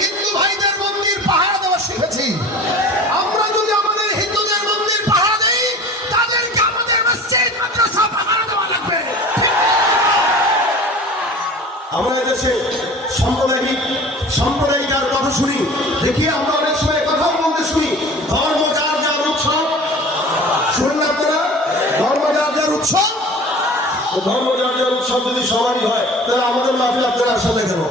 হিন্দু ভাইদের মন্দির পাহারা দেওয়া শিখেছি। আমরা যদি আমাদের হিন্দুদের মন্দির পাহারা দেই, তাদেরকে আমাদের মসজিদ মাদ্রাসা পাহারা দেওয়া লাগবে। আমরা এদেশে সাম্প্রদায়িকার কথা শুনি, দেখি আমরা অনেক সময় কথাও বলতে শুনি, ধর্ম যার যার উৎসব। শুনুন আপনারা, ধর্ম যার যার উৎসব, ধর্ম যার যার উৎসব যদি সবারই হয়, তাহলে আমাদের মাহফিল আপনারা আসলে কেন?